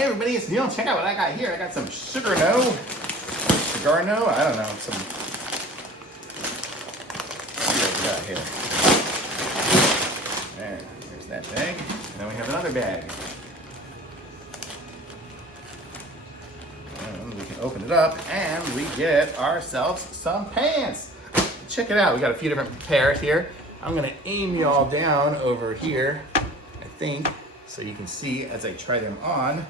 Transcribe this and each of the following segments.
Hey everybody, it's Neil. Check out what I got here. I got some SUGARNO, I don't know, some, what do we got here? There's that bag. And then we have another bag. And we can open it up and we get ourselves some pants. Check it out. We got a few different pairs here. I'm gonna aim you all down over here, I think, so you can see as I try them on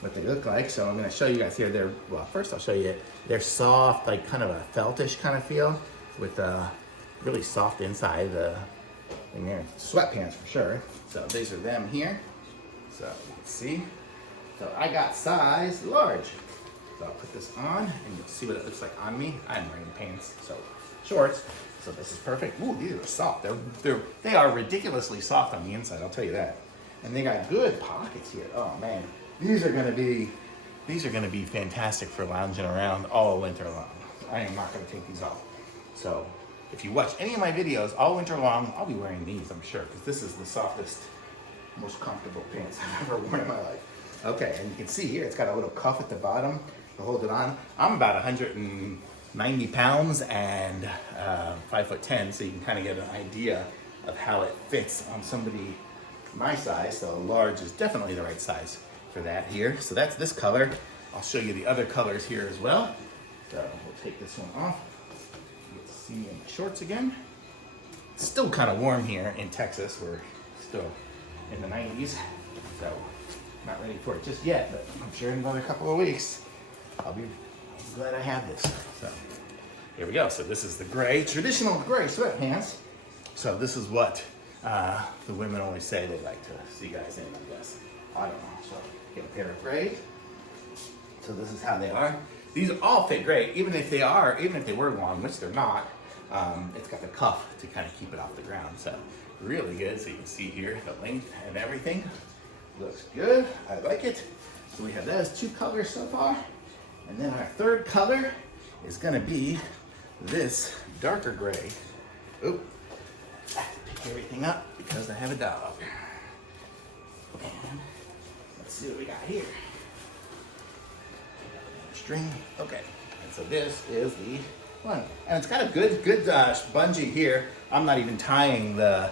what they look like. So I'm gonna show you guys here. Well, first I'll show you, they're soft, like kind of a feltish kind of feel with a really soft inside. And they're sweatpants for sure. So these are them here. So you can see. So I got size large. So I'll put this on and you'll see what it looks like on me. I'm wearing pants, so shorts. So this is perfect. Ooh, these are soft. They are ridiculously soft on the inside, I'll tell you that. And they got good pockets here. Oh man, these are gonna be fantastic for lounging around all winter long. I am not gonna take these off. So if you watch any of my videos all winter long, I'll be wearing these, I'm sure, because this is the softest, most comfortable pants I've ever worn in my life. Okay, and you can see here, it's got a little cuff at the bottom to hold it on. I'm about 190 pounds and 5'10", so you can kind of get an idea of how it fits on somebody my size. So large is definitely the right size for that here. So that's this color. I'll show you the other colors here as well. So we'll take this one off. You get to see me in my shorts again. It's still kind of warm here in Texas. We're still in the 90s, so not ready for it just yet, but I'm sure in another couple of weeks, I'll be glad I have this. So here we go. So this is the gray, traditional gray sweatpants. So this is what the women always say they like to see guys in, I guess. I don't know. So get a pair of gray. So this is how they are. These all fit great, even if they were long, which they're not. It's got the cuff to kind of keep it off the ground. So really good. So you can see here the length and everything. Looks good. I like it. So we have those two colors so far. And then our third color is gonna be this darker gray. Oop. I have to pick everything up because I have a dog. And let's see what we got here. String. Okay. And so this is the one. And it's got a good bungee here. I'm not even tying the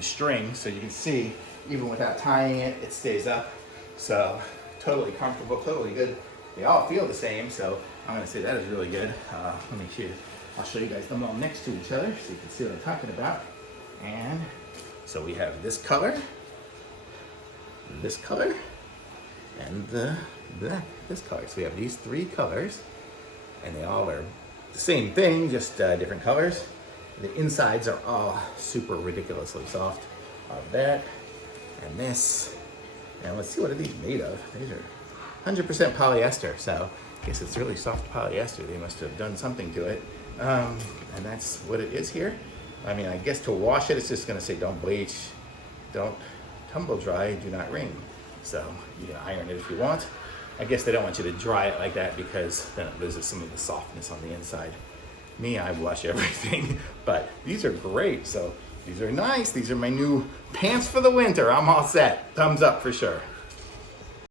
string, so you can see even without tying it, it stays up. So totally comfortable, totally good. They all feel the same, so I'm gonna say that is really good. Let me show you. I'll show you guys them all next to each other so you can see what I'm talking about. And so we have this color, and this color, and this color. So we have these three colors, and they all are the same thing, just different colors. The insides are all super ridiculously soft. Of that, and this, and let's see what are these made of. These are 100% polyester, so I guess it's really soft polyester. They must have done something to it, and that's what it is here. I mean, I guess to wash it, it's just gonna say don't bleach, don't tumble dry, do not wring. So you can iron it if you want. I guess they don't want you to dry it like that because then it loses some of the softness on the inside. Me, I wash everything, but these are great. So these are nice. These are my new pants for the winter. I'm all set. Thumbs up for sure.